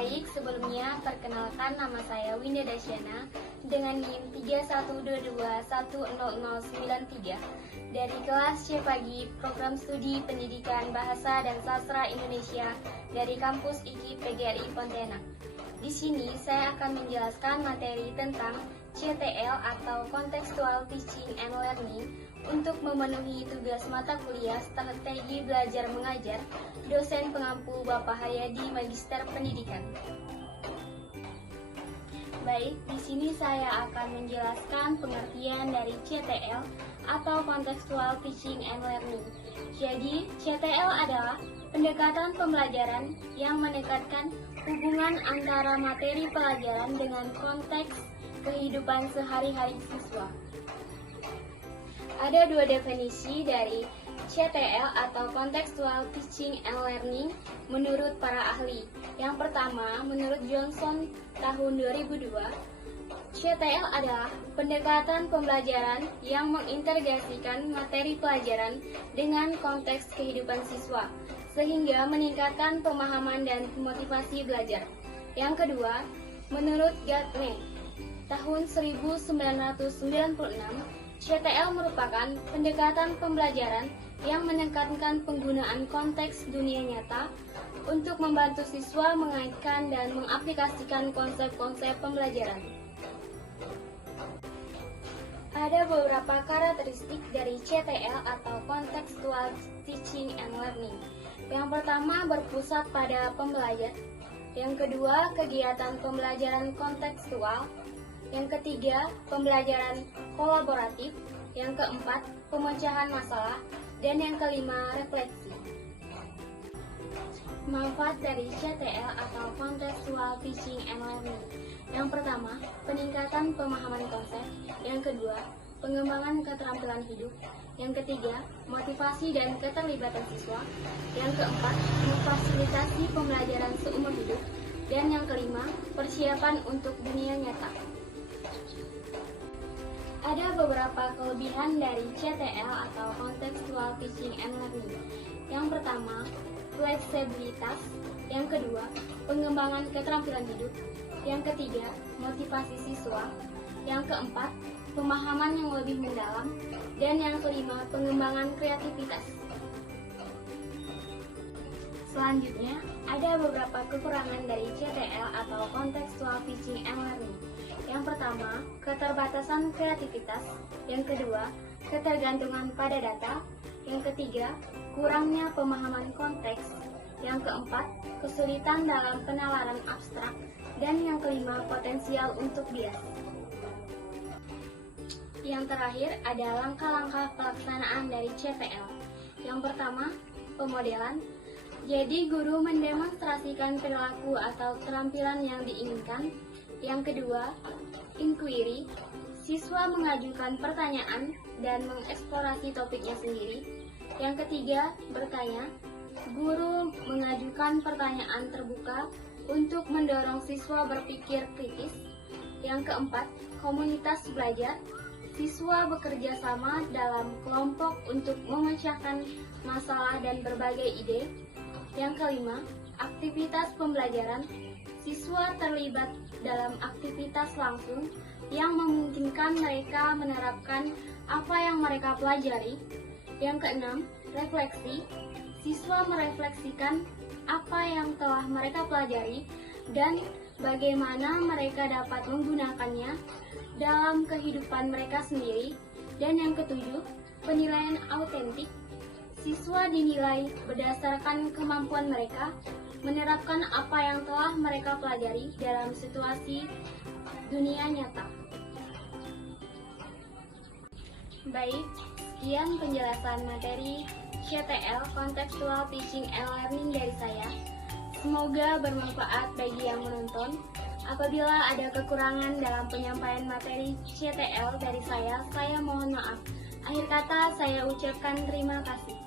Baik, sebelumnya perkenalkan nama saya Winda Dasyana dengan NIM 3122100093 dari kelas C Pagi Program Studi Pendidikan Bahasa dan Sastra Indonesia dari kampus IKIP PGRI Pontianak. Di sini saya akan menjelaskan materi tentang CTL atau Contextual Teaching and Learning untuk memenuhi tugas mata kuliah Strategi Belajar Mengajar dosen pengampu Bapak Haryadi Magister Pendidikan. Baik, di sini saya akan menjelaskan pengertian dari CTL atau Contextual Teaching and Learning. Jadi, CTL adalah pendekatan pembelajaran yang mendekatkan hubungan antara materi pelajaran dengan konteks kehidupan sehari-hari siswa. Ada dua definisi dari CTL atau Contextual Teaching and Learning menurut para ahli. Yang pertama, menurut Johnson tahun 2002, CTL adalah pendekatan pembelajaran yang mengintegrasikan materi pelajaran dengan konteks kehidupan siswa, sehingga meningkatkan pemahaman dan motivasi belajar. Yang kedua, menurut Gardner tahun 1996, CTL merupakan pendekatan pembelajaran yang menekankan penggunaan konteks dunia nyata untuk membantu siswa mengaitkan dan mengaplikasikan konsep-konsep pembelajaran. Ada beberapa karakteristik dari CTL atau Contextual Teaching and Learning. Yang pertama, berpusat pada pembelajar. Yang kedua, kegiatan pembelajaran kontekstual. Yang ketiga, pembelajaran kolaboratif. Yang keempat, pemecahan masalah. Dan yang kelima, refleksi. Manfaat dari CTL atau Contextual Teaching and Learning. Yang pertama, peningkatan pemahaman konsep. Yang kedua, pengembangan keterampilan hidup. Yang ketiga, motivasi dan keterlibatan siswa. Yang keempat, memfasilitasi pembelajaran seumur hidup. Dan yang kelima, persiapan untuk dunia nyata. Ada beberapa kelebihan dari CTL atau Contextual Teaching and Learning. Yang pertama, fleksibilitas. Yang kedua, pengembangan keterampilan hidup. Yang ketiga, motivasi siswa. Yang keempat, pemahaman yang lebih mendalam. Dan yang kelima, pengembangan kreativitas. Selanjutnya, ada beberapa kekurangan dari CTL atau Contextual Teaching and Learning. Yang pertama, keterbatasan kreativitas. Yang kedua, ketergantungan pada data. Yang ketiga, kurangnya pemahaman konteks. Yang keempat, kesulitan dalam penalaran abstrak. Dan yang kelima, potensial untuk bias. Yang terakhir ada langkah-langkah pelaksanaan dari CTL. Yang pertama, pemodelan. Jadi guru mendemonstrasikan perilaku atau keterampilan yang diinginkan. Yang kedua, inquiry. Siswa mengajukan pertanyaan dan mengeksplorasi topiknya sendiri. Yang ketiga, bertanya. Guru mengajukan pertanyaan terbuka untuk mendorong siswa berpikir kritis. Yang keempat, komunitas belajar. Siswa bekerja sama dalam kelompok untuk memecahkan masalah dan berbagai ide. Yang kelima, aktivitas pembelajaran. Siswa terlibat dalam aktivitas langsung yang memungkinkan mereka menerapkan apa yang mereka pelajari. Yang keenam, refleksi. Siswa merefleksikan apa yang telah mereka pelajari dan bagaimana mereka dapat menggunakannya dalam kehidupan mereka sendiri. Dan yang ketujuh, penilaian autentik. Siswa dinilai berdasarkan kemampuan mereka menerapkan apa yang telah mereka pelajari dalam situasi dunia nyata. Baik, sekian penjelasan materi CTL Contextual Teaching and Learning dari saya. Semoga bermanfaat bagi yang menonton. Apabila ada kekurangan dalam penyampaian materi CTL dari saya mohon maaf. Akhir kata saya ucapkan terima kasih.